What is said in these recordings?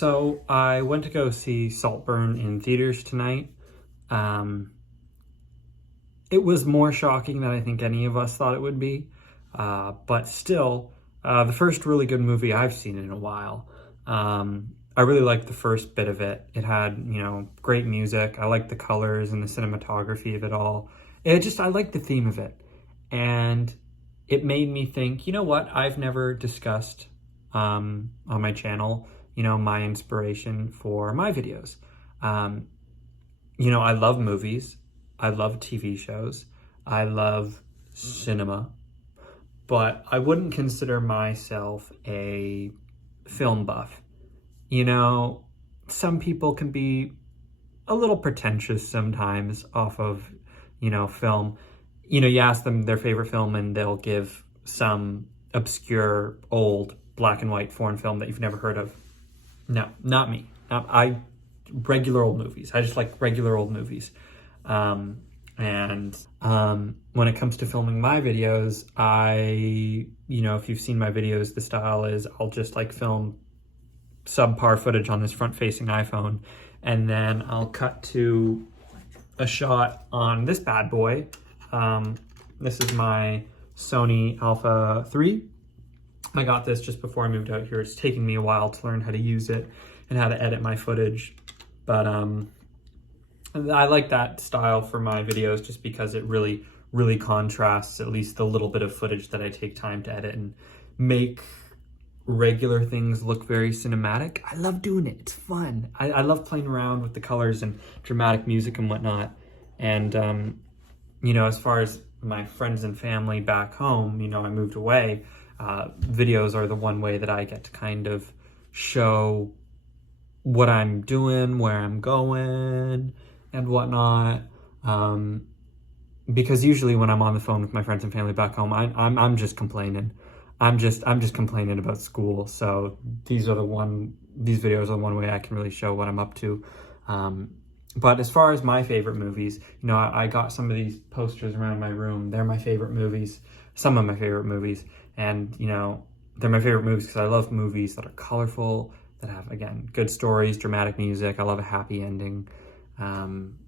So I went to go see Saltburn in theaters tonight. Um, it was more shocking than I think any of us thought it would be, but still, the first really good movie I've seen in a while. I really liked the first bit of it. It had, great music. I liked the colors and the cinematography of it all. I liked the theme of it. And it made me think, you know what? I've never discussed on my channel, my inspiration for my videos. I love movies. I love TV shows. I love cinema. But I wouldn't consider myself a film buff. Some people can be a little pretentious sometimes off of, film. You ask them their favorite film and they'll give some obscure, old, black and white foreign film that you've never heard of. No, not me. Regular old movies. I just like regular old movies. When it comes to filming my videos, if you've seen my videos, the style is I'll just film subpar footage on this front-facing iPhone, and then I'll cut to a shot on this bad boy. This is my Sony Alpha 3. I got this just before I moved out here. It's taking me a while to learn how to use it and how to edit my footage. But I like that style for my videos just because it really, really contrasts at least the little bit of footage that I take time to edit and make regular things look very cinematic. I love doing it. It's fun. I love playing around with the colors and dramatic music and whatnot. And, as far as my friends and family back home, I moved away. Videos are the one way that I get to kind of show what I'm doing, where I'm going, and whatnot. Because usually when I'm on the phone with my friends and family back home, I'm just complaining. I'm just complaining about school. So these videos are the one way I can really show what I'm up to. But as far as my favorite movies, I got some of these posters around my room. They're my favorite movies, some of my favorite movies. And, they're my favorite movies because I love movies that are colorful, that have, again, good stories, dramatic music. I love a happy ending. And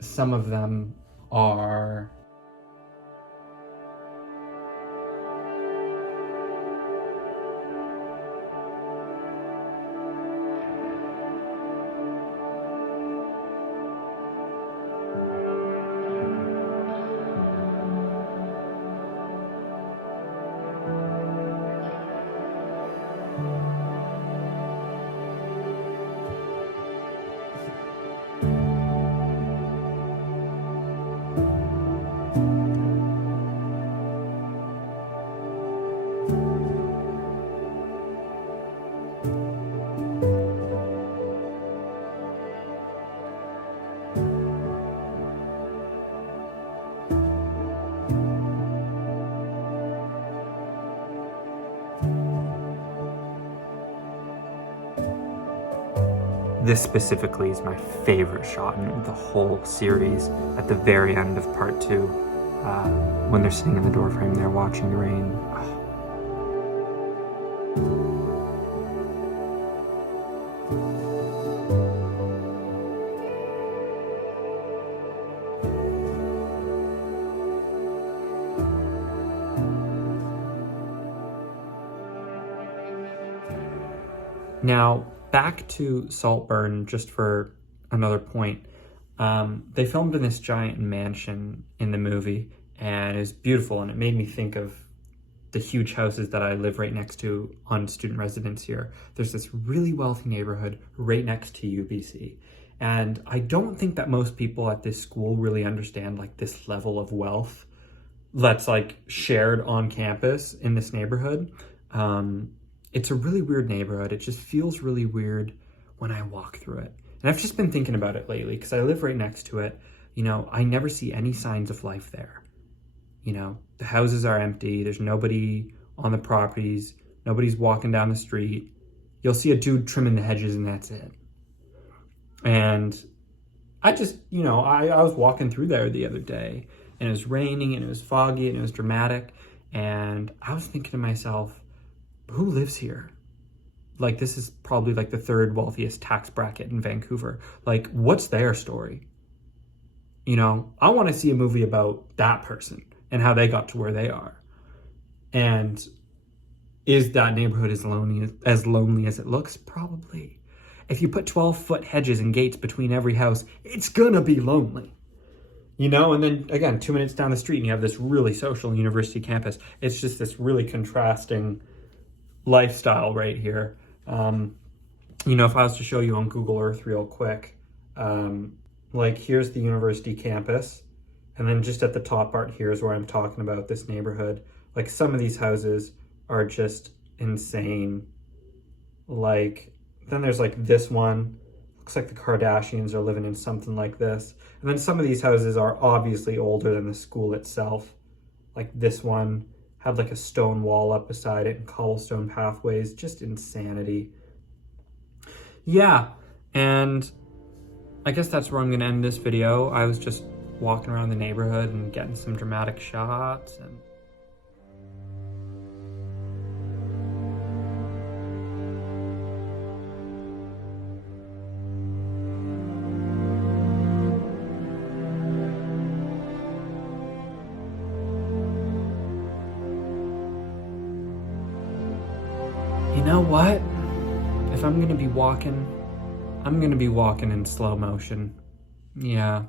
some of them are... This specifically is my favorite shot in the whole series at the very end of part 2, when they're sitting in the doorframe, they're watching the rain. Now, back to Saltburn, just for another point. They filmed in this giant mansion in the movie, and it's beautiful, and it made me think of the huge houses that I live right next to on student residence here. There's this really wealthy neighborhood right next to UBC, and I don't think that most people at this school really understand this level of wealth that's shared on campus in this neighborhood. It's a really weird neighborhood. It just feels really weird when I walk through it. And I've just been thinking about it lately because I live right next to it. I never see any signs of life there. The houses are empty. There's nobody on the properties. Nobody's walking down the street. You'll see a dude trimming the hedges and that's it. And I just, I was walking through there the other day and it was raining and it was foggy and it was dramatic. And I was thinking to myself, who lives here? like, this is probably like the third wealthiest tax bracket in Vancouver. Like, what's their story? You know, I want to see a movie about that person and how they got to where they are. And is that neighborhood as lonely as it looks? Probably. If you put 12-foot hedges and gates between every house, it's gonna be lonely. You know, and then again, 2 minutes down the street and you have this really social university campus. It's just this really contrasting lifestyle right here. You know, if I was to show you on Google Earth real quick, like here's the university campus, and then just at the top part here is where I'm talking about this neighborhood. Like, some of these houses are just insane. Like, then there's like this one, looks like the Kardashians are living in something like this. And then some of these houses are obviously older than the school itself. Like this one had like a stone wall up beside it and cobblestone pathways, just insanity. Yeah, and I guess that's where I'm gonna end this video. I was just walking around the neighborhood and getting some dramatic shots. And you know what? If I'm gonna be walking, I'm gonna be walking in slow motion. Yeah.